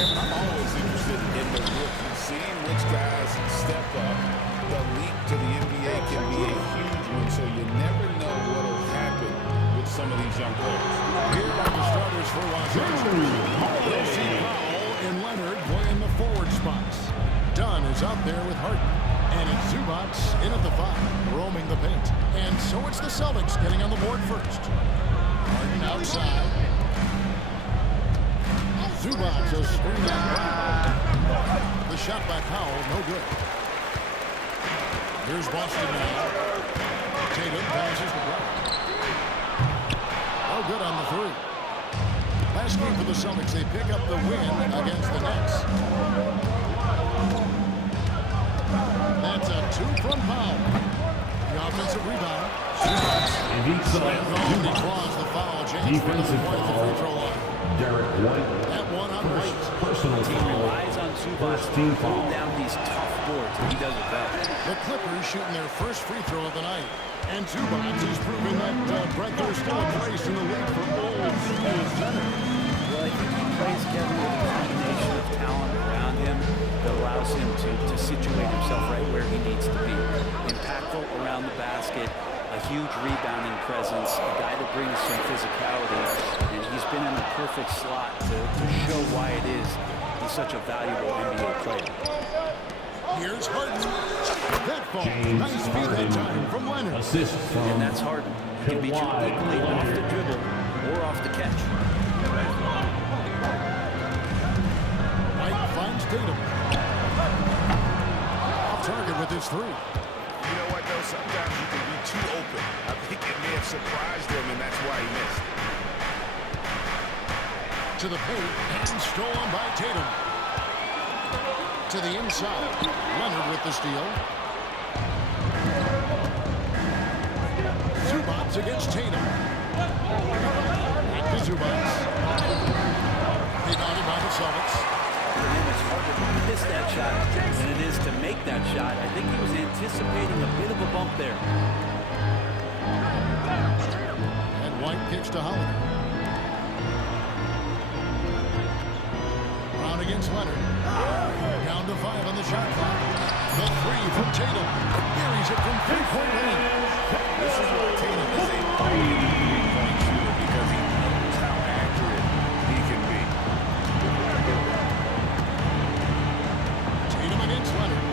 Kevin, I'm always interested in the rookies, seeing which guys step up. The leap to the NBA can be a huge one, so you never know what will happen with some of these young players. Here are the starters for Los Angeles. We'll see Powell and Leonard playing the forward spots. Dunn is out there with Harden. And it's Zubac in at the 5, roaming the paint. And so it's the Celtics getting on the board first. Harden outside. Zubac a screen on Brown. The shot by Powell, no good. Here's Boston now. Tatum passes to Brown. No good on the 3. Last game for the Celtics, they pick up the win against the Nets. That's a 2 from Powell. The offensive rebound. And he draws the foul. James defensive White, the free throw line. Derek White. That one on White. Personal Team foul. relies on Zubac to team pull foul. down these tough boards, and he does it well. The Clippers shooting their first free throw of the night. And Zubac is proving that Brett, there's still a place in the league for Bulls as center. Well, I think he plays Kevin with a combination of talent around him that allows him to situate himself right where he needs to be. Impactful around the basket, a huge rebounding presence, a guy that brings some physicality, and he's been in the perfect slot to show why it is he's such a valuable NBA player. Here's Harden. That ball. James Nice feed that time from Leonard. Assist from And that's Harden. He can beat you equally off the dribble or off the catch. White finds Tatum. Off target with his 3. You know what, though? Sometimes you can be too open. I think it may have surprised him, and that's why he missed. To the paint and stolen by Tatum. To the inside. Leonard with the steal. Zubac against Tatum. Back to Zubac. Rebounded by the Celtics. For him, it's harder to miss that shot than it is to make that shot. I think he was anticipating a bit of a bump there. And White kicks to Holiday. Brown against Leonard. Down to 5 on the shot clock. The 3 from Tatum. Buries it from 3-point range. This is why Tatum is a three-point shooter, because he knows how accurate he can be. Tatum against Leonard.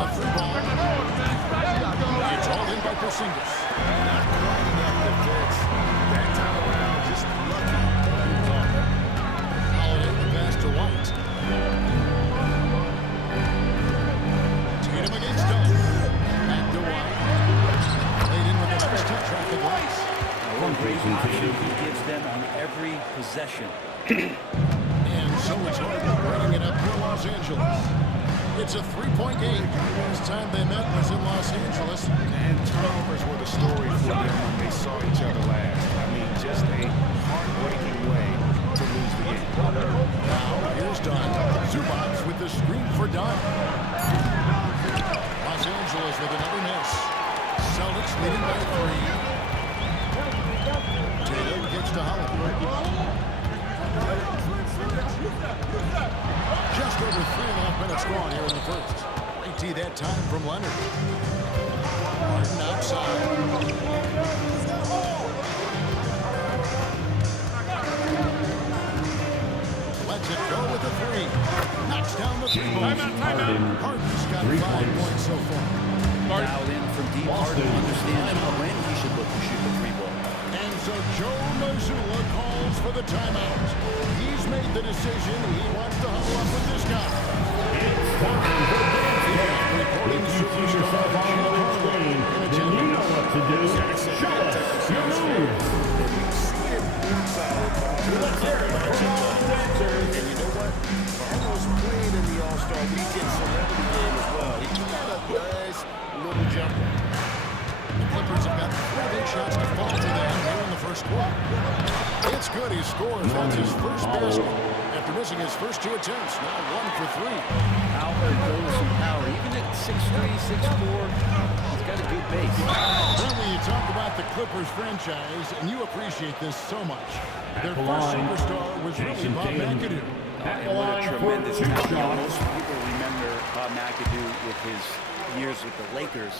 A free ball. It's all in by Porzingis. Not quite enough defense. That time around, just lucky he was on there. Holiday the pass to White. Tatum against Dunn. Back to White. Played in with the first to track the glass. One great option he gives them on every possession. And so it's Harden bringing it up for Los Angeles. It's a 3-point game. Last time they met was in Los Angeles. And turnovers were the story for them when they saw each other last. I mean, just a heartbreaking way to lose the game. Now, here's Dunn. Zubac with the screen for Dunn. Los Angeles with another miss. Celtics leading by 3. Tatum gets to Holiday. Just over 3.5 minutes gone here in the first. Great tee that time from Leonard. Martin outside. Lets it go with the 3. Knocks down the 3 ball. Harden's got 5 points so far. Dialed in from deep. Harden understands when he should look to shoot the 3 ball. And so Joe Mazzulla calls for the timeout. He's made the decision. He wants to huddle up with this guy. Reporting If you see yourself on this game, then you know what to do. Show us your move. Let's hear it for all the dancers. And you know what? Almost played in the All-Star Weekend celebrity game as well. He got a nice little jumper. The Clippers have got 4 big shots to fall to them here in the first quarter. It's good. He scores. That's his first basket after missing his first 2 attempts. Now 1 for 3. Power goes some power. Even at 6'3", 6'4", he's got a good base. Then when you talk about about the Clippers franchise, and you appreciate this so much. Their At the first line, superstar was really Jason Bob Tatum. McAdoo. At the And what a line for tremendous 2 talent. You know, shots. most people remember Bob McAdoo with his years with the Lakers.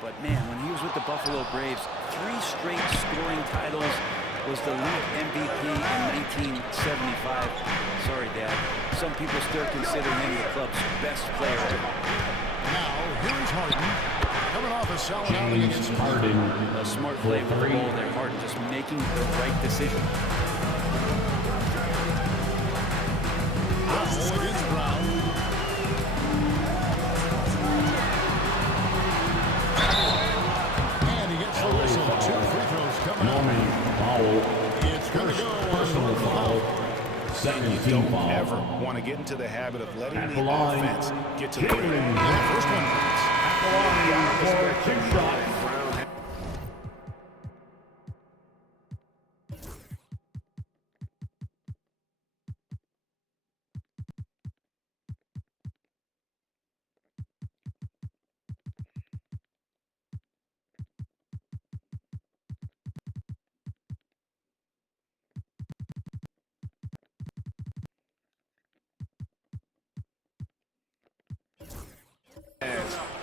But man, when he was with the Buffalo Braves, 3 straight scoring titles, was the league MVP in 1975. Sorry, Dad. Some people still consider him the club's best player ever. Now, here's Harden, coming off a solid outing James against Harden. A smart play with the ball there, Harden, just making the right decision. Foul against Brown. And he gets the whistle. 2 free throws coming up. Norman Powell. It's going to go Personal on foul. You 17 don't foul. ever want to get into the habit of letting At the the line, offense get to the rim. Jalen. Yeah, first one. At the line for 2 shots.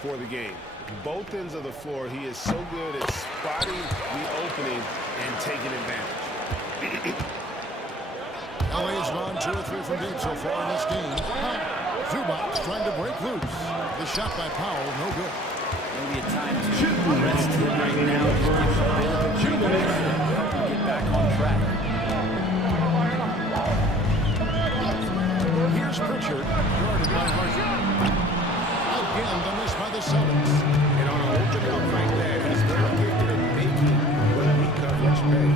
For the game. Both ends of the floor, he is so good at spotting the opening and taking advantage. LA's gone 2 or 3 from deep so far in this game. Zubac trying to break loose. The shot by Powell, no good. Maybe a time to rest him right now. Just give him a bit of a breather and help him get back on track. Here's Pritchard, guarded by Harden. Again, the miss by the Celtics. And on an open look like that, he's very gifted at making what weak coverage pay.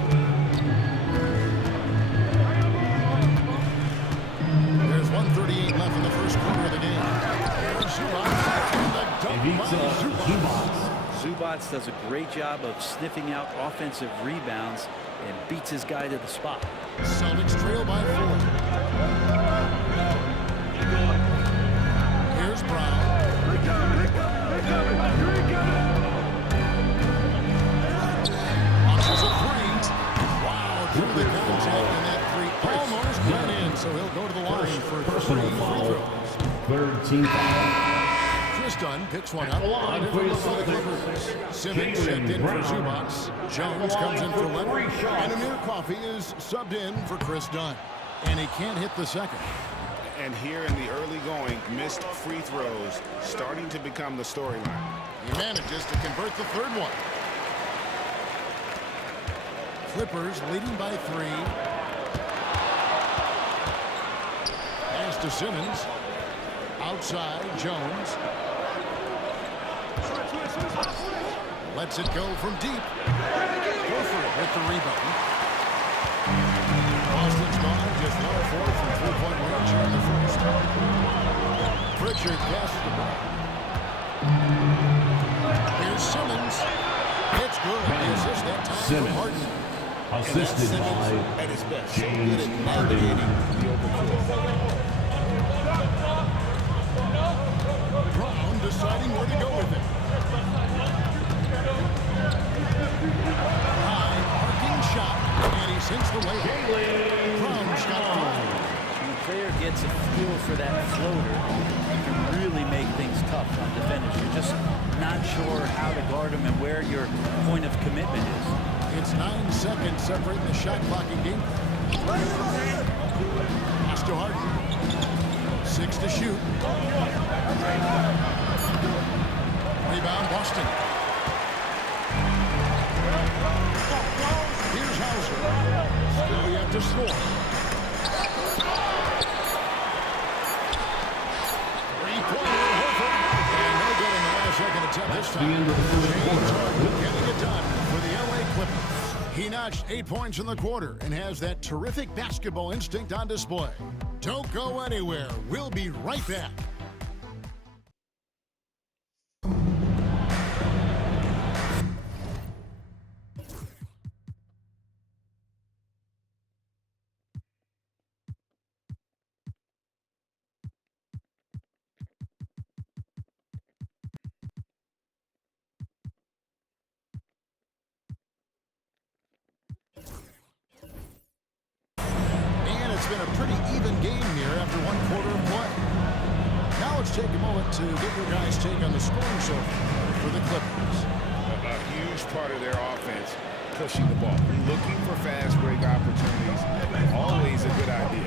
There's 1:38 left in the first quarter of the game. Here's Zubac. And the dunk by Zubac. Zubac does a great job of sniffing out offensive rebounds and beats his guy to the spot. Celtics trail by 4. Here's Brown. Launches a 3. Wow, through the contact, and that 3 almost went in, so he'll go to the line for 3 Personal free foul. throws. 3rd team foul. Chris Dunn picks one up. the line for the Celtics. Simmons checked in for Zubac. Jones comes in for Leonard. And Amir Coffey is subbed in for Chris Dunn. And he can't hit the second. And here in the early going, missed free throws starting to become the storyline. He manages to convert the 3rd one. Clippers leading by 3. Pass to Simmons. Outside, Jones. Lets it go from deep. Horford with the rebound. Boston's gone just 1 of 4 from 3-point range here in the first. Pritchard passes the ball. Here's Simmons. It's good. He assists that time from Simmons. Harden. Assisted by At his best, so good James at Harden. navigating the open floor. Brown deciding where to go with it. High, arcing shot, and he sinks the layup. Brown's got 5. When the player gets a feel for that floater, you can really make things tough on defenders. You're just not sure how to guard them and where your point of commitment is. It's 9 seconds separating the shot clock and game. Pass to Harden. 6 to shoot. Rebound, Boston. Here's Hauser. Still yet to score. 3-pointer, Horford. And no good in the last second attempt this The time. end of the first James quarter. Harden getting it done for the LA Clippers. He notched 8 points in the quarter and has that terrific basketball instinct on display. Don't go anywhere. We'll be right back. been a pretty even game here after one quarter of play. Now let's take a moment to get your guys' take on the scoring so far for the Clippers. A huge part of their offense, pushing the ball, looking for fast break opportunities. Always a good idea.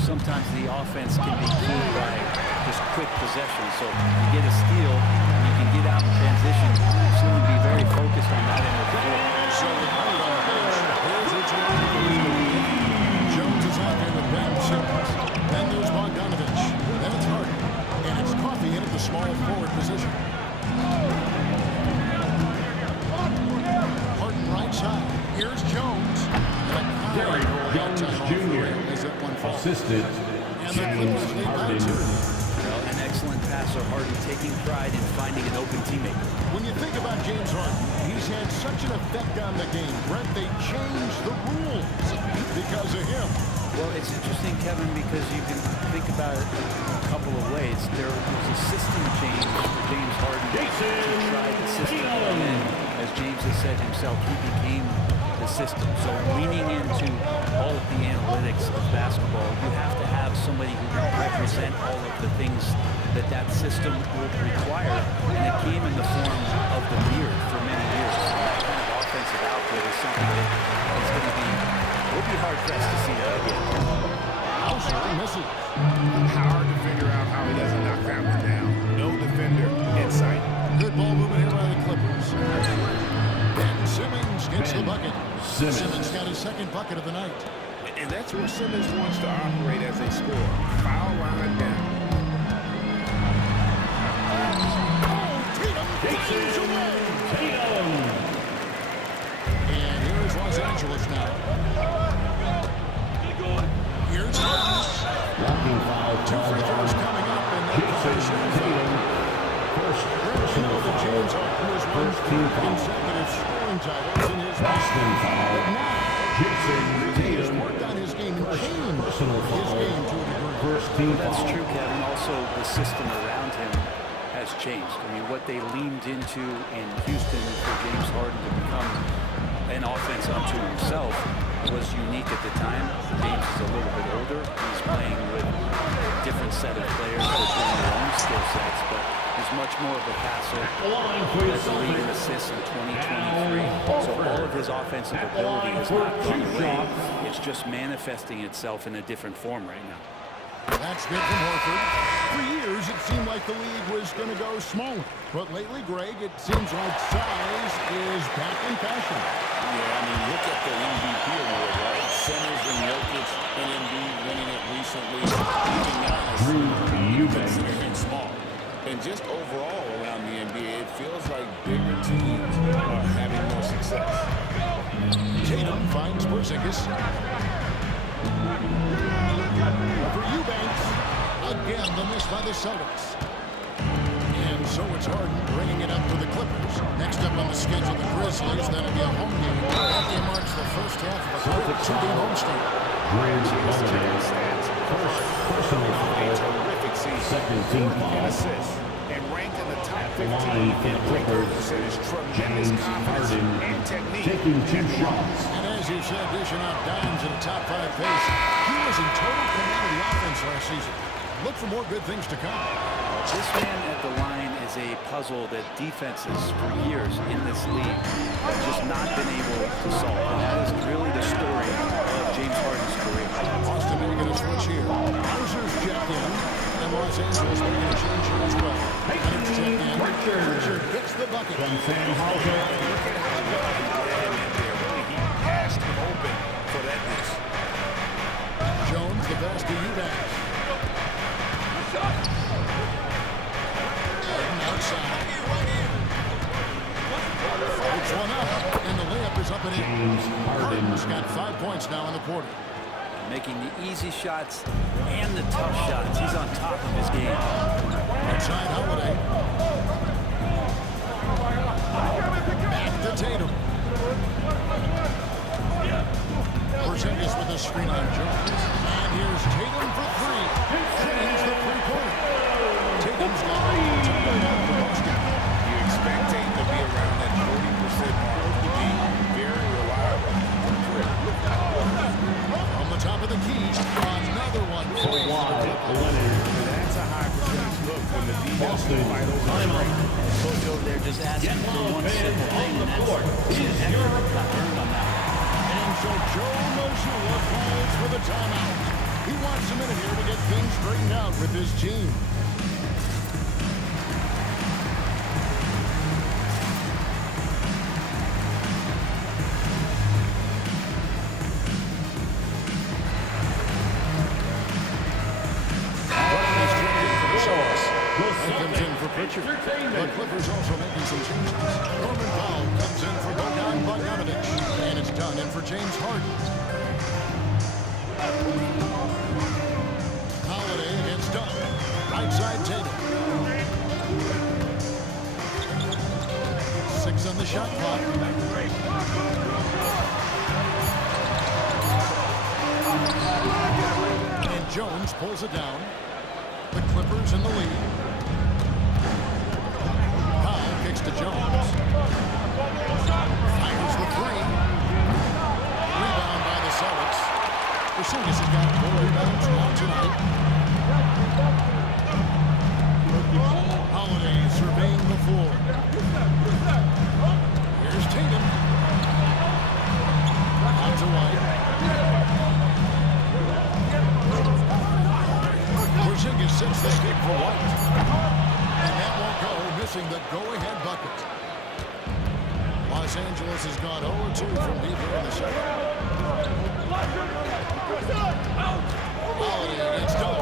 Sometimes the offense can be keyed by just quick possession. So you get a steal, and you can get out in transition. You seem to be very focused on that end of the floor. So the night on the bench, here's its Jones is out there with Ben Simmons. Then there's Bogdanovich. Then it's Harden. And it's Coffey in at the small forward position. Harden right side. Here's Jones. Derrick Jones Jr. assisted James Harden. Well, an excellent passer, Harden taking pride in finding an open teammate. When you think about James Harden, he's had such an effect on the game. Brent, they changed the rules because of him. Well, it's interesting, Kevin, because you can think about it a couple of ways. There was a system change for James Harden to try the system, and then, as James has said himself, he became the system. So leaning into all of the analytics of basketball, you have to have somebody who can represent all of the things that that system would require, and it came in the form of the beard for many years. So that kind of offensive output is something that is going to be, we'll be hard-pressed to see that again. Hauser misses. Hard to figure out how he doesn't knock that one down. No defender in sight. Good ball movement here by the Clippers. Ben Simmons gets the bucket. Simmons got his second bucket of the night. And that's where Simmons wants to operate as a scorer. Foul line down. Jason Tatum. And here is Los Angeles now. Here's Harden. Walking foul. Two free throws coming up. And then Jason Tatum. First personal James foul. Harden has won First team foul. consecutive scoring titles in his Boston foul. Jason He has Tatum. worked on his game and changed Personal his foul. game to a degree. First team That's foul. true, Kevin. Also, the system around him has changed. I mean, what they leaned into in Houston for James Harden to become an offense unto himself was unique at the time. James is a little bit older. He's playing with a different set of players that bring their own skill sets, but he's much more of a passer. Led the league in assists in 2023. So all of his offensive ability has not gone away. It's just manifesting itself in a different form right now. That's good from Horford. For years, it seemed like the league was going to go smaller. But lately, Greg, it seems like size is back in fashion. Yeah, I mean, look at the MVP award, right? Centers and Jokic and Embiid winning it recently. Even Giannis, consider him small. And just overall around the NBA, it feels like bigger teams are having more success. Tatum finds Porzingis. For Eubanks. Again, the miss by the Celtics. And so it's Harden bringing it up for the Clippers. Next up on the schedule, the Grizzlies. That'll be a home game. That game marks the first half of a quick two-game homestand. First personal foul. Terrific season. Second team And foul. assists. And rank in the top 15 Line for the Clippers. percentage, tremendous James confidence Harden and technique. taking two shots. And as you said, dishing out dimes at a top-5 pace. He was in total command of the offense last season. Look for more good things to come. This man at the line is a puzzle that defenses for years in this league have just not been able to solve. And that is really the story of James Harden's career. Boston making a switch here. Hauser's checked in. And Los Angeles making a change here as well. Leonard's checked in. Pritchard gets the bucket. From Sam Hauser. Look at how well he ran in there. Really, he passed him open for that miss. Jones, the pass to Eubanks. Harden outside. It's one up, and the layup is up and in. James Harden. Harden's got 5 points now in the quarter. Making the easy shots and the tough shots. He's on top of his game. Outside Holiday. Back to Tatum. Porzingis with a screen on Jones. And here's Tatum for three. Drains the three-pointer. Tatum's got all time now for Boston. You expect Tatum to be around that 40% mark to be very reliable. From the top of the key on fight over the straight. Coach over there just asking for one simple thing, and that's some effort got earned on that. And so Joe Mazzulla calls for the timeout. He wants a minute here to get things straightened out with his team. Comes in for Pritchard. The Clippers also making some changes. Norman Powell comes in for Bogdan Bogdanovic. And it's done in for James Harden. Holiday against Dunn. Right side Tatum. 6 on the shot clock. And Jones pulls it down. The Clippers in the lead. Powell kicks to Jones. Fires the 3. Rebound by the Celtics. Porzingis has got 4 rebounds now tonight. Holiday surveying the floor. Here's Tatum. Out to White. Porzingis sets the kick for White. And that won't go, missing the go-ahead bucket. Los Angeles has gone 0-2 from deep in the second. Holiday against Dunn.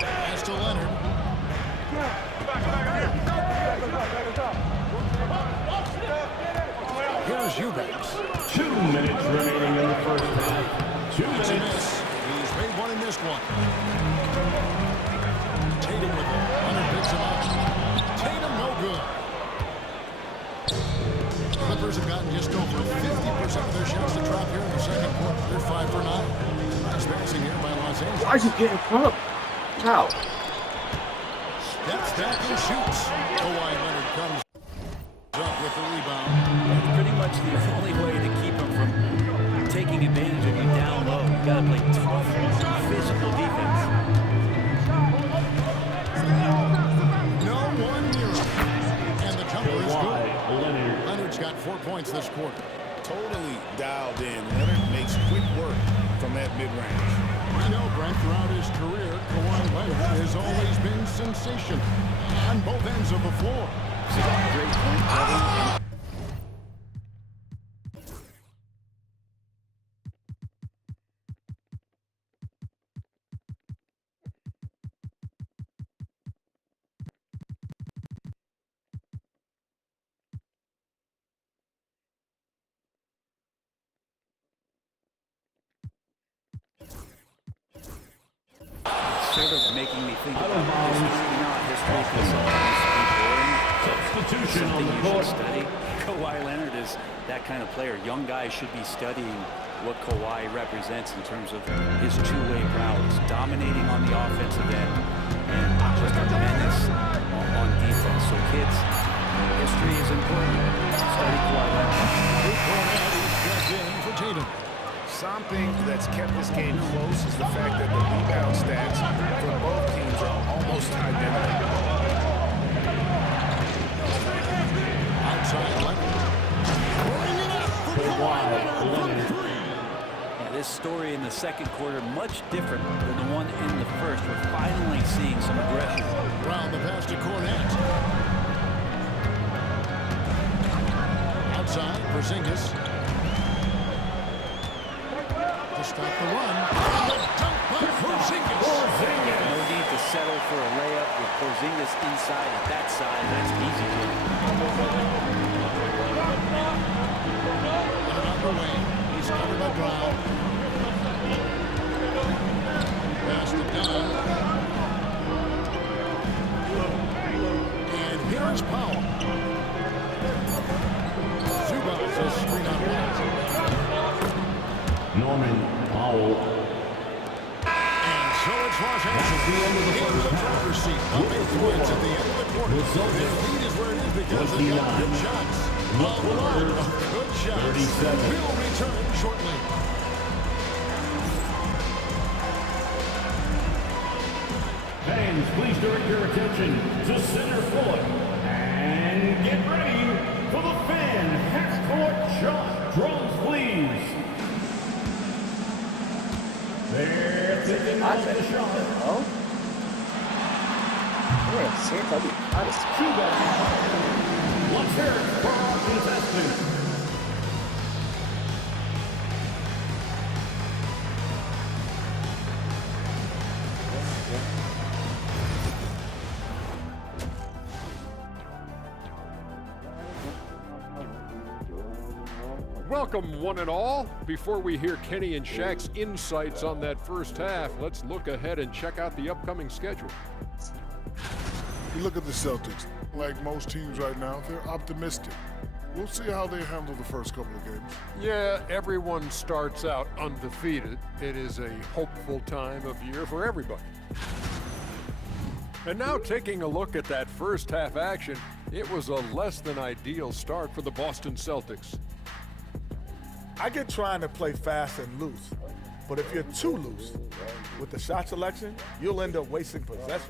Pass to Leonard. Here's Eubanks. 2 minutes remaining in the first half. 2 It's a minutes. miss. He's made one and missed one. Tatum with it. Leonard picks him up. Tatum no good. Clippers have gotten just over 50% of their shots to drop here in the second quarter. They're 5 for 9. Nice passing here by Los Angeles. Why is he getting caught? How? Steps back and shoots. Kawhi Leonard comes up with the rebound. Pretty much the only way to keep him from taking advantage of you down low. You got to play tough, physical defense. No one near him. And the jumper is good. Leonard. Leonard's got 4 points this quarter. Totally dialed in. Leonard makes quick work from that mid-range. We know, Brent, throughout his career, Kawhi Leonard has always been sensational on both ends of the floor. Great point, Kevin. Sort of making me think about history. You know, history can sometimes be boring. Substitution on Something the you court. should study. Kawhi Leonard is that kind of player. Young guys should be studying what Kawhi represents in terms of his two-way prowess, dominating on the offensive end, and just a menace on defense. So kids, history is important. Study Kawhi Leonard. Luke Cornett is checked in for Tatum. Something that's kept this game close is the fact that the rebound stats for both teams are almost identical. Outside Leonard. Pouring it up for Kawhi Leonard from 3. Yeah, this story in the second quarter much different than the one in the first. We're finally seeing some aggression. Round the pass to Cornett. Outside, Porzingis. To stop the run. And the dunk by Porzingis. No need to settle for a layup with Porzingis inside at that side. That's easy. Leonard on the wing. He's covered by Brown. Pass to Dunn. And here's Powell. Zubac says screen out wide. Norman Powell. And so it's Los Angeles in the driver's seat. Up 8 points at the end of the quarter. Their lead is where it is because they got good shots. A lot of good shots. 37. We'll return shortly. Fans, please direct your attention to center court. And get ready for the fan half-court shot. Drums, please. They're taking off the shot. Oh? Yeah, see if I'll be honest. Let's hear it for our contestants. Welcome, one and all. Before we hear Kenny and Shaq's insights on that first half, let's look ahead and check out the upcoming schedule. You look at the Celtics. Like most teams right now, they're optimistic. We'll see how they handle the first couple of games. Yeah, everyone starts out undefeated. It is a hopeful time of year for everybody. And now taking a look at that first half action, it was a less than ideal start for the Boston Celtics. I get trying to play fast and loose, but if you're too loose with the shot selection, you'll end up wasting possessions.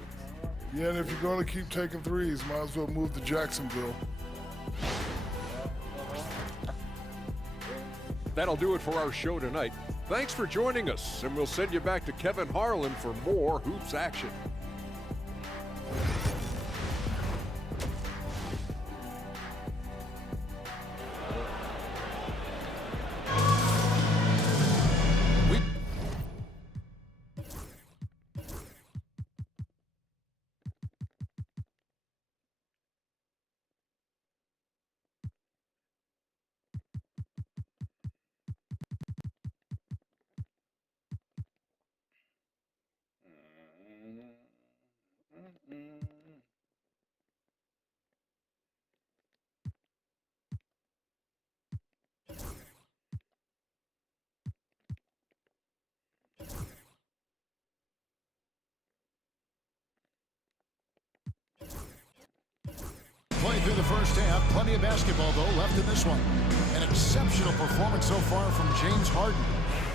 Yeah, and if you're going to keep taking threes, might as well move to Jacksonville. That'll do it for our show tonight. Thanks for joining us, and we'll send you back to Kevin Harlan for more hoops action. Playing through the first half, plenty of basketball, though, left in this one. An exceptional performance so far from James Harden.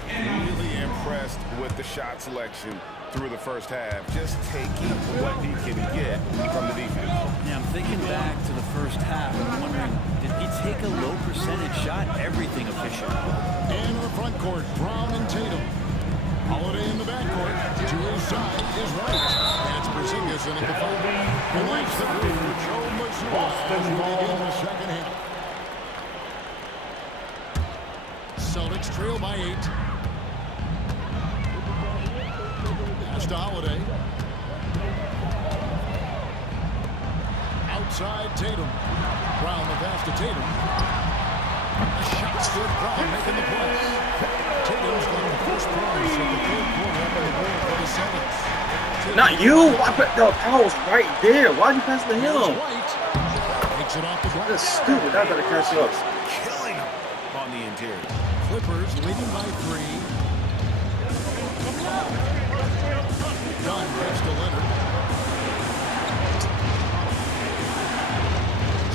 Really impressed with the shot selection through the first half. Just taking what he can get from the defense. Now, I'm thinking back to the first half, and I'm wondering, did he take a low percentage shot? Everything efficient. And in the front court, Brown and Tatum. Holiday in the backcourt. To his side is Wright. And it's Porzingis in at the foul. And that's the move for Joe Mazzulla as we begin the second half. Celtics trail by 8. Pass to Holiday. Outside Tatum. Brown the pass to Tatum. A shot's good. Brown making the play. Tatum's got the first promise of the third quarter up on the board for the Celtics. Not you! I put the power was right there. Why'd you pass to him? White takes it off the glass. That's stupid. I gotta catch up. Killing him on the interior. Clippers leading by 3. Dunn gets to Leonard.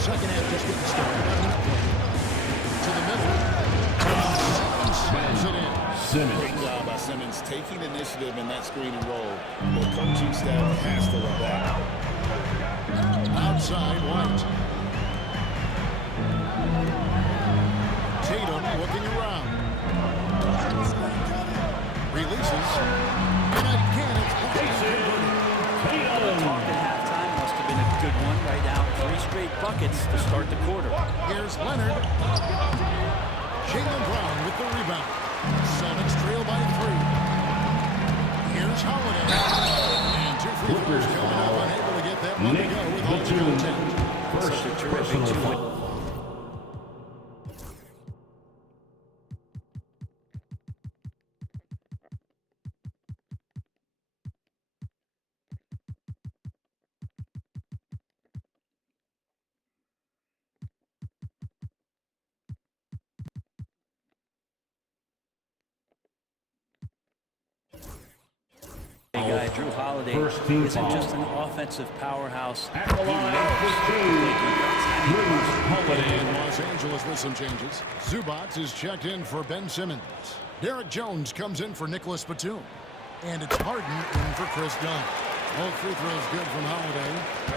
Second half just getting started. To the middle. Slams it in. Great job by Simmons taking initiative in that screen and roll. The coaching staff has to love that. Outside White. Tatum looking around. Releases. And again, it's The talk at halftime must have been a good one. Right now, 3 straight buckets to start the quarter. Here's Leonard. Jaylen Brown with the rebound. Celtics trail by 3. Here's Holiday. And 2 free throws coming up, unable to get that one to go with all the contact. Such a terrific 2-win. Guy Drew Holiday isn't just an offensive powerhouse. He In Los Angeles with some changes. Zubac is checked in for Ben Simmons. Derek Jones comes in for Nicholas Batum. And it's Harden in for Chris Dunn. Both free throws good from Holiday.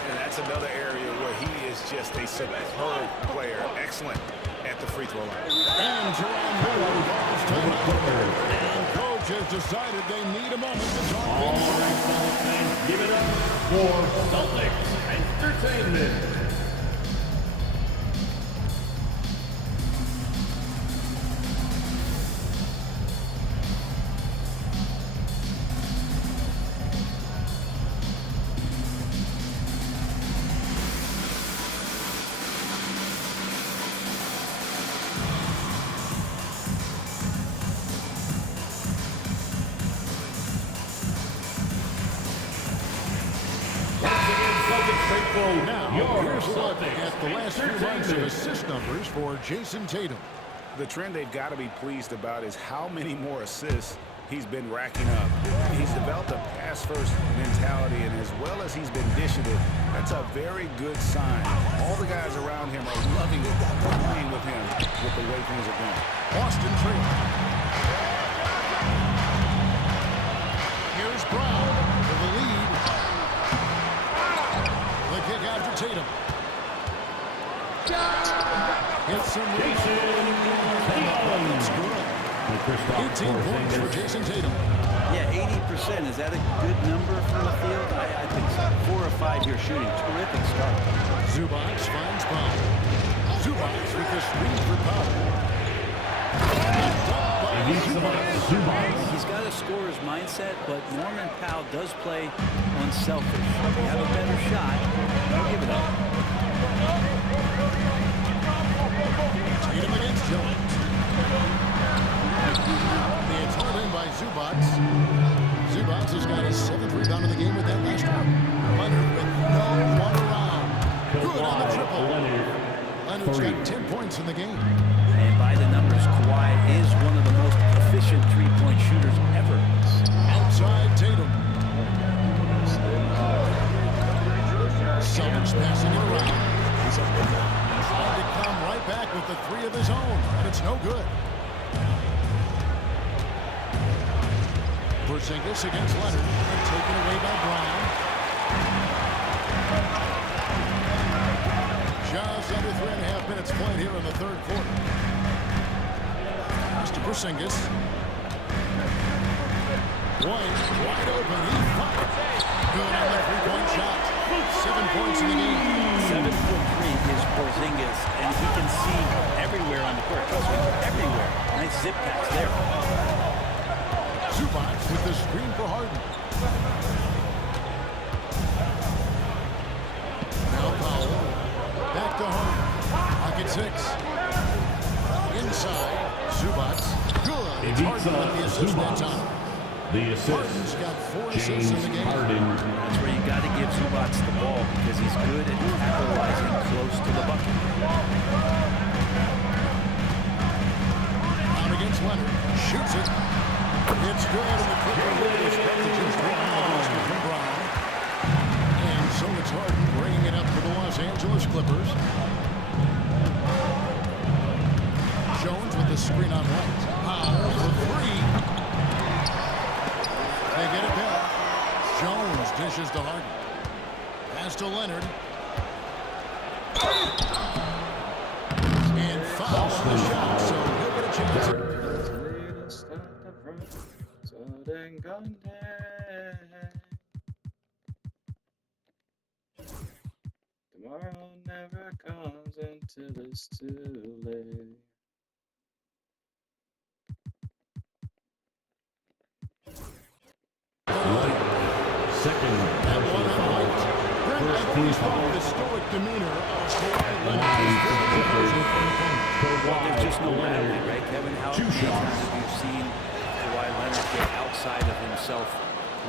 And that's another area where he is just a superb player. Excellent at the free throw line. And Jerome Miller goes to Holiday. And coach has decided they need a moment to talk All things right, out. Celtics fans, give it up for Celtics Entertainment. Now, here's a look at the last few months of assist numbers for Jason Tatum. The trend they've got to be pleased about is how many more assists he's been racking up. He's developed a pass-first mentality, and as well as he's been dishing it, that's a very good sign. All the guys around him are loving playing with him with the way things are going. Boston Tree. Here's Brown for the lead. The kick after Tatum. Hits some That's good. 18 points for Jason Tatum. Yeah, 80%. Is that a good number from the field? I think so. 4 or 5 here shooting. Terrific start. Zubac finds Powell. Zubac with the screen for Powell. He's got a scorer's mindset, but Norman Powell does play unselfish. If you have a better shot, don't give it up. Tatum against Jones. It's hauled in by Zubac. Zubac has got his 7th rebound of the game with that last one. Leonard with no one around. Good on the triple. Leonard's got 10 points in the game. And by the numbers, Kawhi is one of the most efficient three-point shooters ever. Outside Tatum. Celtics passing it around. Trying to come right back with the 3 of his own, and it's no good. Porzingis against Leonard, and taken away by Brown. Just under 3.5 minutes played here in the third quarter. Pass to Porzingis. White, wide open, he fired. Good on the 3-point shot. 7 points in the game. 7'3" is Porzingis, and he can see everywhere on the court. Trust me, everywhere. Nice zip pass there. Zubac with the screen for Harden. Now Powell. Back to Harden. Pocket 6. Inside. Zubac. Good. It's Harden with the assist that time. The assist. Harden's got 4 assists in the game. That's where you got to give Zubac the ball because he's good at capitalizing close to the bucket. Out against Leonard. Shoots it. It's good, and the Clippers really expect to just run the basket from Brown. And so it's Harden bringing it up for the Los Angeles Clippers. Jones with the screen on White. Powell for 3. They get it back. Jones dishes to Harden. Pass to Leonard. And foul on the shot, so he'll get a chance. Tomorrow never comes until it's too late. Second. That one on White. Brent Evans spoke the stoic demeanor of Kawhi Leonard. There's just no matter, right, Kevin? How many times have you seen Kawhi Leonard get outside of himself,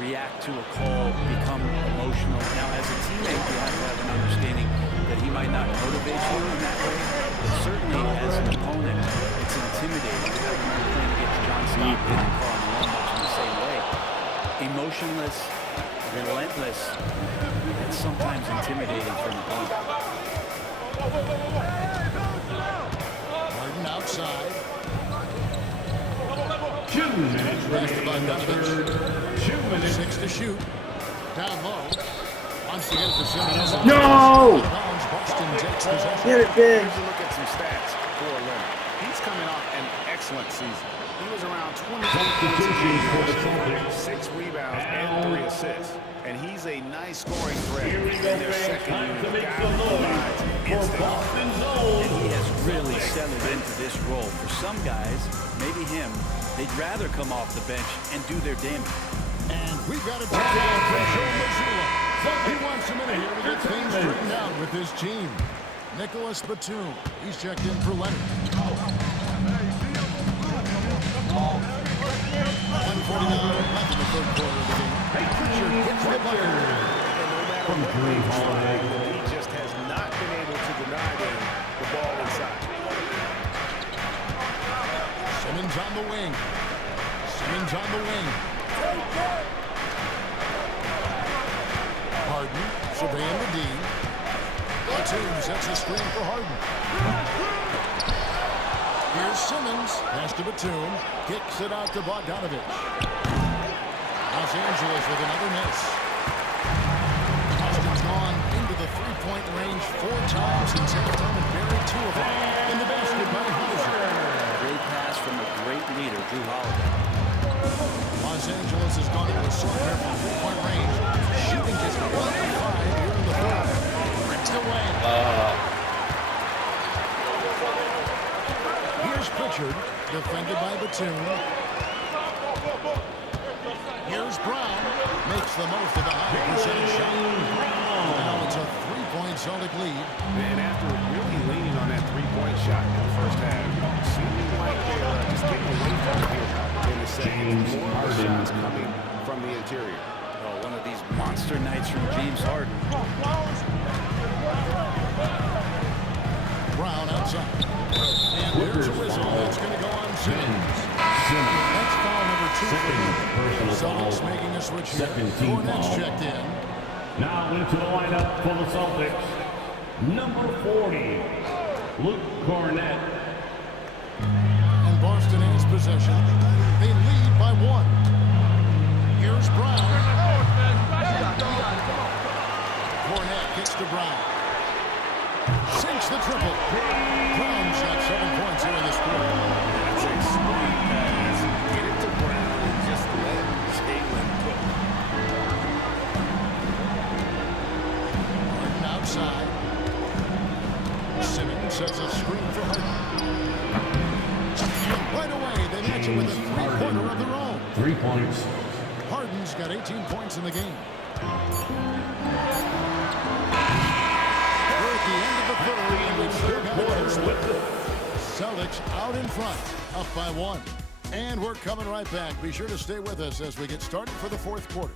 react to a call, become emotional? Now, as a teammate, you have to have an understanding that he might not motivate you in that way, but certainly as an opponent, it's intimidating. I remember playing against John Stockton and Karl Malone much in the same way. Emotionless, relentless, and sometimes intimidating for an opponent. Harden outside. 2 minutes remaining in the third. 2 minutes. 6 to shoot. down low. Wants to get it to Simmons. No! Boston takes possession. Get it big. Here's a look at some stats for Leonard. He's coming off an excellent season. He was around 20 points, 6 rebounds, and 3 assists. And he's a nice scoring threat in their second unit. Guy who provides instant. And he has really settled into this role. For some guys, maybe him, they'd rather come off the bench and do their damage. And we've got a timeout from Joe Mazzulla. He wants a minute here to get things straightened out with his team. Nicholas Batum. He's checked in for Leonard. 149 left in the third quarter of the game. Pritchard gets the bucket. And no matter what they've tried, he just has not been able to deny them the ball inside. Simmons on the wing. Simmons on the wing. Harden surveying the D. Batum sets a screen for Harden. Here's Simmons. Pass to Batum. Kicks it out to Bogdanovich. Los Angeles with another miss. Boston's gone into the three-point range 4 times since halftime and buried 2 of them in the basket by Hauser. Great pass from a great leader, Drew Holiday. Los Angeles has gone into a slumber from three-point range. Shooting just 1 of 5 here in the third. Ripped away. Here's Pritchard, defended by Batum. Here's Brown, makes the most of the high percentage shot. Now it's a 3-point Celtic lead. And after really leaning on that three-point shot in the first half, seeming like they're just getting away from it here in the second. More of the shots coming from the interior. Oh, one of these monster nights from James Harden. Brown outside. And there's a whistle. It's going to go on Simmons. That's foul number 2 for him. Celtics making a switch here. Cornette's checked in. Now into the lineup for the Celtics, number 40, Luke Cornett. And Boston has possession. They lead by 1. Here's Brown. Cornett kicks to Brown. Sinks the triple. Brown's got 7 points here in this quarter. That's a smart pass. Get it to Brown and just let Jalen cook. Harden outside. Simmons sets a screen for Harden. And right away, they match it with a three-pointer of their own. 3 points. Harden's got 18 points in the game. We're at the end of the third, and we've still got a close one. Celtics out in front, up by 1. And we're coming right back. Be sure to stay with us as we get started for the fourth quarter.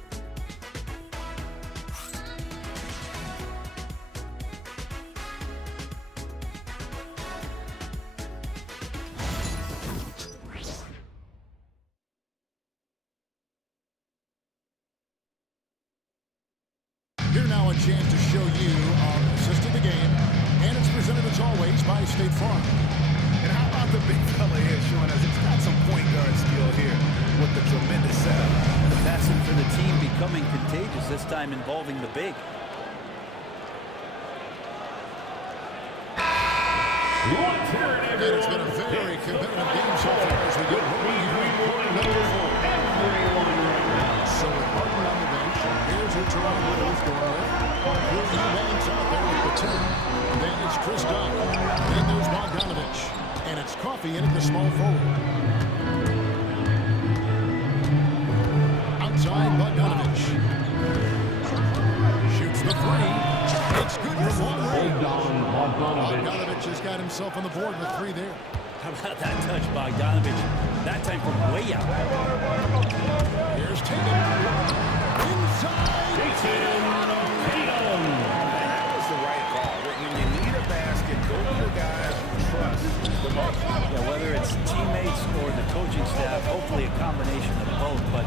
Here now a chance to show you our assist of the game. And it's presented as always by State Farm. And how about the big fella here showing us he's got some point guard skill here with the tremendous setup. The passing for the team becoming contagious, this time involving the big. And it's been a very competitive game so far as we get rolling here in quarter number 4. So with Harden on the bench, here's who Toronto is going with. Here's Eubanks out there with the 10. Then it's Chris Dunn. Then there's Bogdanovich. And it's Coffey in at the small forward. Outside Bogdanovich. Shoots the 3. It's good from long range. Bogdanovich has got himself on the board with 3 there. How about that touch, Bogdanovich? That time from way out. Here's Tatum. Inside. That was the right call. When you need a basket, go to the guys you trust the most. Yeah, whether it's teammates or the coaching staff, hopefully a combination of both, but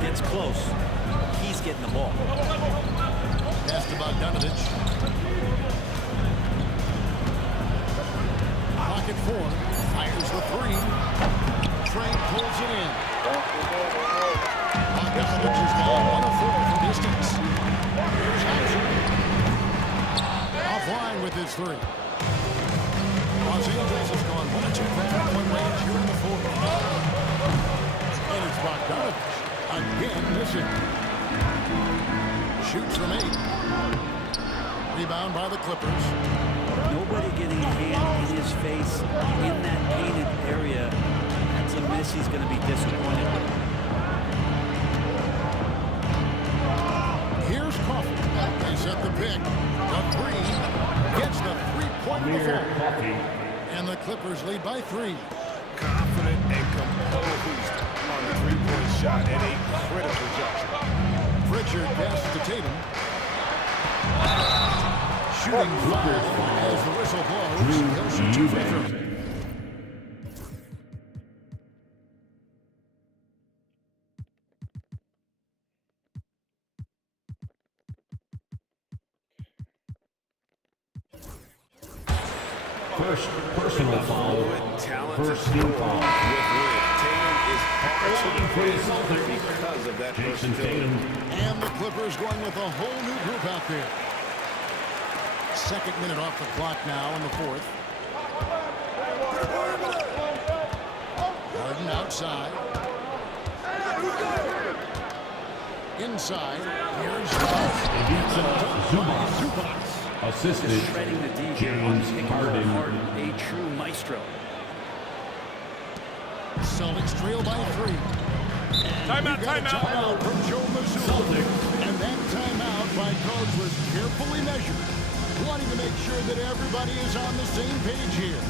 gets close. He's getting the ball. Pass to Bogdanovich. Pocket 4. Fires the 3. Trey pulls it in. Bogdanovich has gone 1 of 4 from distance. Here's Hauser. Offline with his three. Los Angeles has gone 1 of 2 from three-point range here in the fourth. And it's Bogdanovich. Again missing. Shoots from 8. Rebound by the Clippers. Nobody getting a hand in his face in that painted area. That's a miss he's going to be disappointed with. Here's Coffey. They set the pick. The three. Gets the three-pointer to fall. And the Clippers lead by 3. Confident and composed on the three-point shot at a critical juncture. Pritchard passes to Tatum. Shooting foul as the whistle blows. He'll shoot 2 free throws. First personal foul. First team foul. Tatum is hard for the Celtics because of that Jason versatility. Tatum. And the Clippers going with a whole new group out there. Second minute off the clock now in the fourth. Harden outside. Inside. Here's Zubac. Assisted Shredding the DJ, James Harden. A true maestro. Celtics trail by 3. Timeout from Joe Mazzulla. And that timeout by Coach was carefully measured, wanting to make sure that everybody is on the same page here.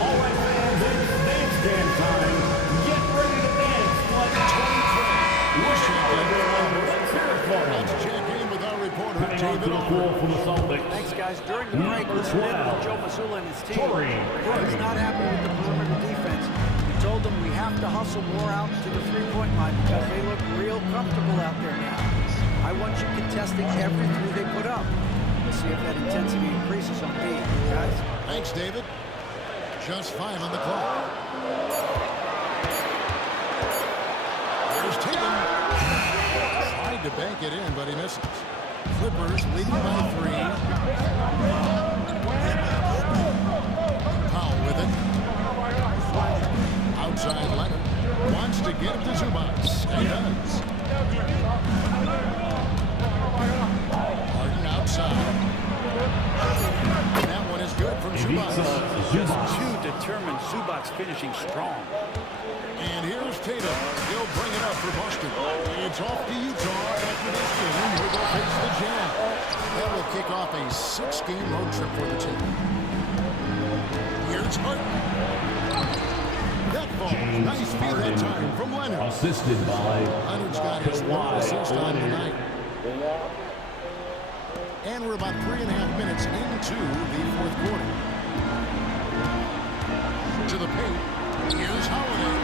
All right, fans, it's dance time. Get ready to dance like 23. Let's check in with our reporter, Coming onto David the Allred. floor from the Celtics. Thanks, guys. During the break, listen in with Joe Mazzulla and his team. He's not happy with the perimeter defense. He told them we have to hustle more out to the three-point line because they look real comfortable out there now. I want you contesting every three they put up. We'll see if that intensity increases on D, guys. Thanks, David. Just 5 on the clock. There's Tatum. Tried to bank it in, but he misses. Clippers leading by 3. Powell with it. Outside Leonard. Wants to get it to Zubac. And does. Harden outside. That one is good from Zubac. Just too determined. Zubac's finishing strong. And here's Tatum. He'll bring it up for Boston. It's off to Utah after this game. Here they'll face the Jazz. That will kick off a 6-game road trip for the team. Here's Harden. That ball. Nice feed that time from Leonard. Assisted by Leonard's got his 1 assist on the night. And we're about 3.5 minutes into the fourth quarter. To the paint. Here's Holiday.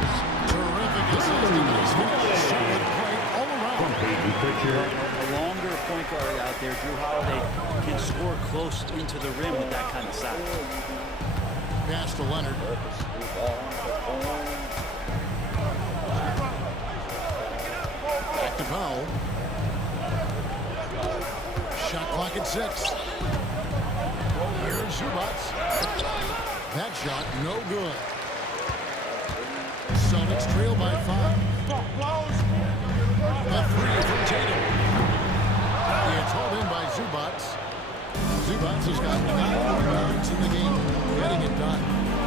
Terrific assist. Nice finish. Solid play all around. A longer point guard out there, Drew Holiday, can score close into the rim with that kind of size. Pass to Leonard. Back to Powell. Shot clock at 6. Here's Zubac. That shot no good. Celtics trail by 5. A 3 from Tatum. It's hauled in by Zubac. Zubac has got 9 rebounds in the game, getting it done.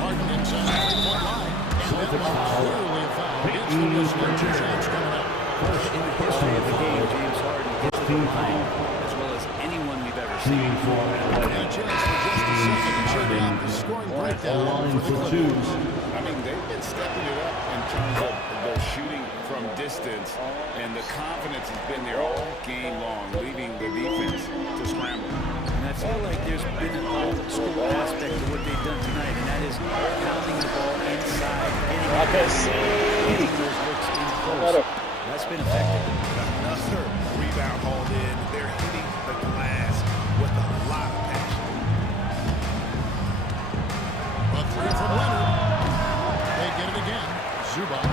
Harden inside the 3-point line. And that one clearly a foul. It's the whistle. 2 shots coming up. First in the history of the game, James Harden hits the line as well as anyone we've ever seen. And a chance for just a second to check out the scoring breakdown for the Clippers. I mean, they've been stepping it up in terms of their shooting from distance, and the confidence has been there all game long, leaving the defense to scramble. And I feel like there's been an old school aspect to what they've done tonight, and that is pounding the ball inside, getting those looks in close. That's been effective. Another rebound hauled in. They're hitting the glass with a lot of passion. A 3 from Leonard. They get it again. Zubac.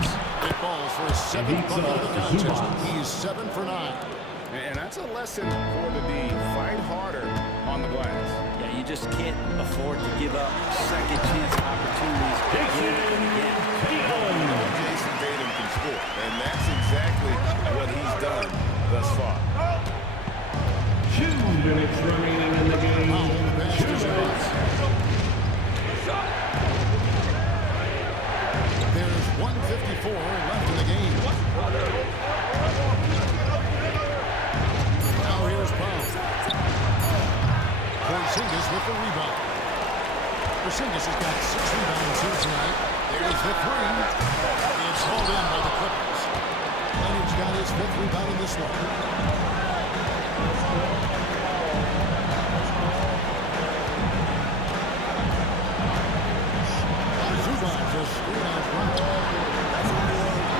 It falls goes for his 7th bucket of the contest. He's 7 for 9. And that's a lesson for the D. Fight harder on the glass. Yeah, you just can't afford to give up second chance opportunities again and again. Jason Tatum can score, and that's exactly what he's done thus far. 2 minutes remaining in the game. 2 minutes. There's 1:54 left in the game. Now here's Brown. Porzingis with the rebound. Porzingis has got 6 rebounds here tonight. There's the 3. It's hauled in by the Clippers. Leonard's got his 5th rebound in this one. Zubac just screen out front.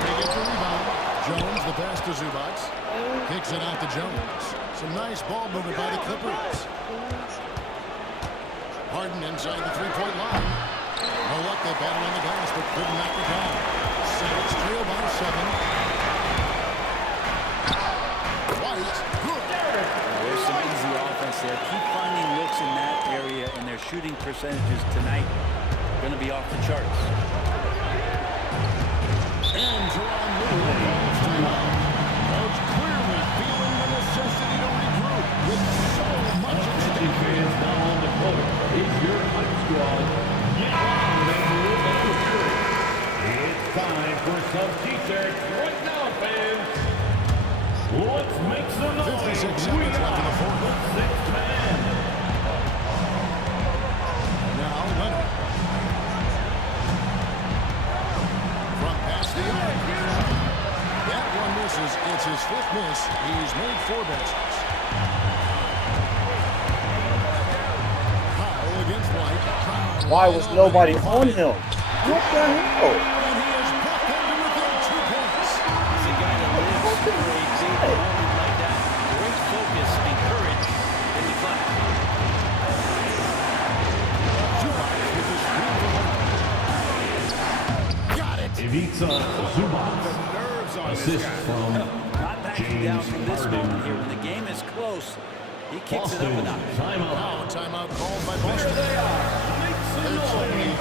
They get the rebound. Jones, the pass to Zubac. Kicks it out to Jones. Some nice ball movement by the Clippers. Harden inside the three-point line. No luck, they battle on the glass, but couldn't knock it down. Celtics trail by 7. White, good. There's some easy offense there. Keep finding looks in that area, and their shooting percentages tonight are going to be off the charts. And Jerome Lou calls timeout. Coach clearly feeling the necessity to regroup with so much at stake. Fans now on the court. It's your hype squad. Get on and move on the shirt. It's time for some t-shirts right now, fans. Let's make some noise. 56 seconds left in the fourth. The 6th man. Now Leonard. From past the arc. That one misses. It's his 5th miss. He's made 4 baskets. Powell against White. Why was nobody on him? What the hell? And he is brought down to within 2 points. He's a guy that lives for a big moment like that. Great focus and courage in the class. Zubac with his screen for Harden. Got it. Ivica Zubac. Nerves on this Assist guy. from Not backing down James from this Harden. moment here. When the game is close, he kicks it up a Boston, notch. timeout. Now timeout called by Boston. There they are. Make some noise.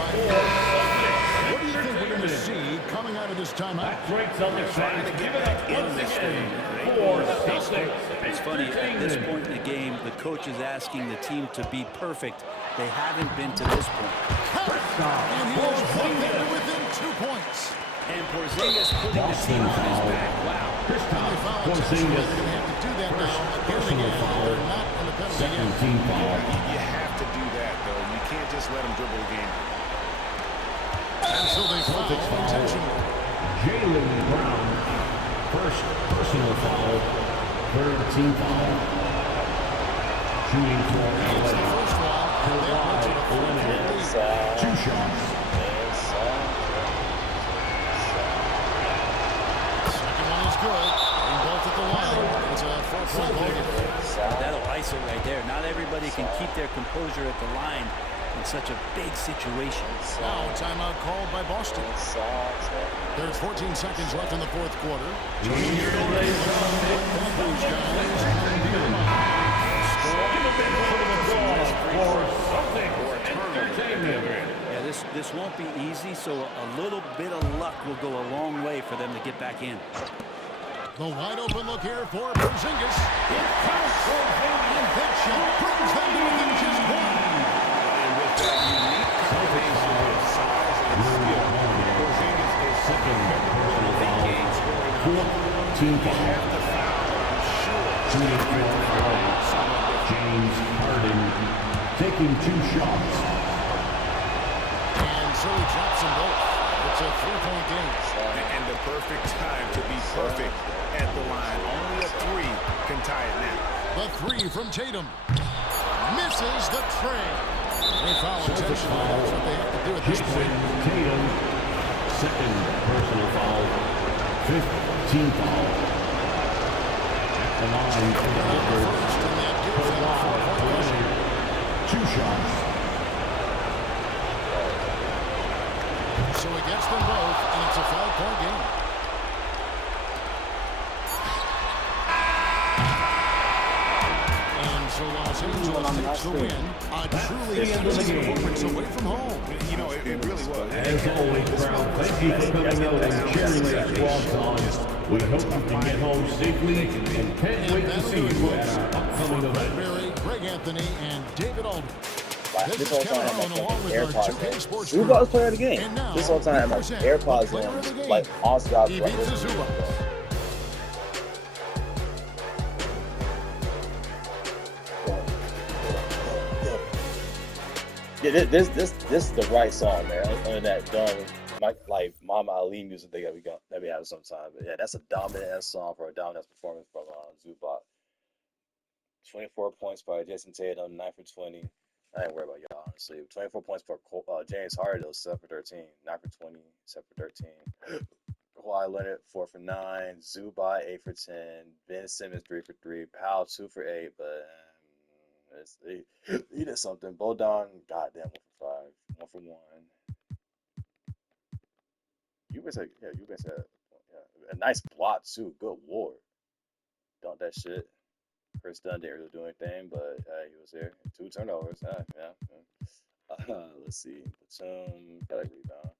What do you think we're going to see coming out of this timeout? That's right, Celtics fans. Give it up once again for Celtics. It's funny, at this point in the game, the coach is asking the team to be perfect. They haven't been to this point. And he is brought down to within 2 points. And Porzingis putting the team on his back. Wow. They foul intentionally. They're going to have to do that now. Again, they're not in the penalty Second yet. team foul. You have to do that, though. You can't just let him dribble the game. And so they foul intentionally. Jaylen Brown, first personal foul, 3rd team foul. Shooting for It's the LA. first one. And that makes it a 4-point lead. 2 shots. Second one is good. And both at the line. It's a 4-point ball game. That'll ice it right there. Not everybody can keep their composure at the line in such a big situation. Now a timeout called by Boston. There's 14 seconds left in the 4th quarter. Yeah, this won't be easy, so a little bit of luck will go a long way for them to get back in. The wide open look here for Porzingis. It counts. And that shot brings them to within just 1. And with that unique combination of size and skill, Porzingis is Second personal big foul. game scoring. 4th team foul. Have to foul. Sure. Shooting for LA. James Harden taking 2 shots. And so he drops them both. It's a 3-point game. And the perfect time to be perfect at the line. Only a 3 can tie it now. The 3 from Tatum. Misses the tray. They foul intentionally. That's what they have to do at this point. Tatum, second personal foul, 5th team foul. At the line for the Clippers, First, and that gives them a 4-point cushion. 2 shots. So he gets them both, and it's a 5-point game. So Los When Angeles I'm not takes the screaming. win. A truly the end of the impressive game. performance away from home. You know, it really was. As always, crowd, thank you for coming out and cheering their squads on. We hope you can get home safely and can't wait to see you at our upcoming event. Barry, Greg Anthony, and David Alden. Like, this whole time I had Kevin my Harlan along fucking with our AirPods 2K in. Sports Zubac crew. was player of the game. And now, This whole time I had my we present AirPods the player of the in. game. Like, honestly, I was Ivica Zubac. Yeah, this is the right song, man. Other than that dumb, like Mama Ali music that we have sometimes. But yeah, that's a dominant ass song for a dominant performance from Zubac. 24 points by Jason Tatum, 9 for 20. I ain't worried about y'all, honestly. 24 points for James Harden, though, 7 for 13. 9 for 20, 7 for 13. Kawhi Leonard, 4 for 9. Zubac, 8 for 10. Ben Simmons, 3 for 3. Powell, 2 for 8. But he did something. Bodon, goddamn, 1 for 5. 1 for 1. You guys said, yeah, a nice block, too. Good lord. Don't that shit. Chris Dunn didn't really do anything, but he was there. 2 turnovers. Yeah. Let's see. Batum got a rebound.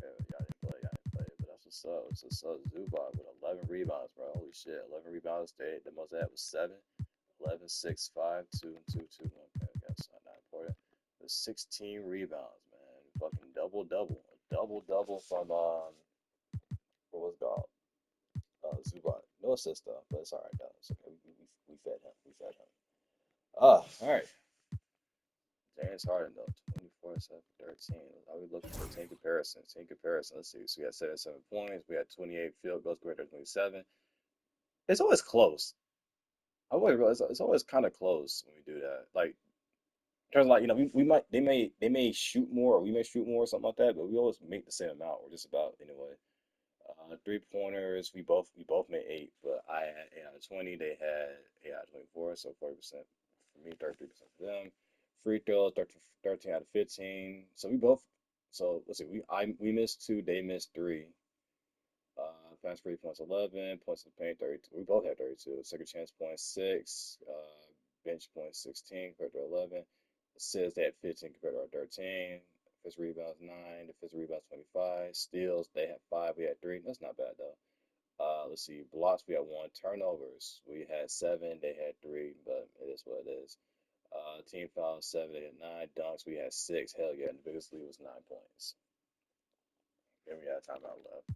Y'all didn't play, but that's what's up. What's up, Zubac with 11 rebounds, bro. Holy shit, 11 rebounds. The most I had was 7. 11, 6, 5, 2, 2, 2. Okay, that's not important. The 16 rebounds, man. Fucking double. A double from what was it called? Zubac. No assist though, but it's alright though. It's okay. We fed him. All right. James Harden though, 24, 7, 13. Are we looking for team comparison? Let's see. So we got 77 points. We got 28 field goals compared to 27. It's always close. I always realize it's always kind of close when we do that. Like in terms of like, they may shoot more or we may shoot more or something like that, but we always make the same amount. We're just about anyway. 3-pointers, we both made 8, but I had 8 out of 20. They had 8 out of 24, so 40% for me, 33% for them. Free throws, 13 out of 15. So let's see, we missed 2, they missed 3. Fast free points 11, points in the paint 32. We both had 32. Second chance points 6, bench points 16 compared to 11. Assists they had 15 compared to our 13. Fifth rebounds 9, defensive rebounds 25. Steals they had 5, we had 3. That's not bad though. Let's see, blocks we had 1. Turnovers we had 7, they had 3, but it is what it is. Team fouls 7, they had 9. Dunks we had 6. Hell yeah, and the biggest lead was 9 points. And we had a timeout left.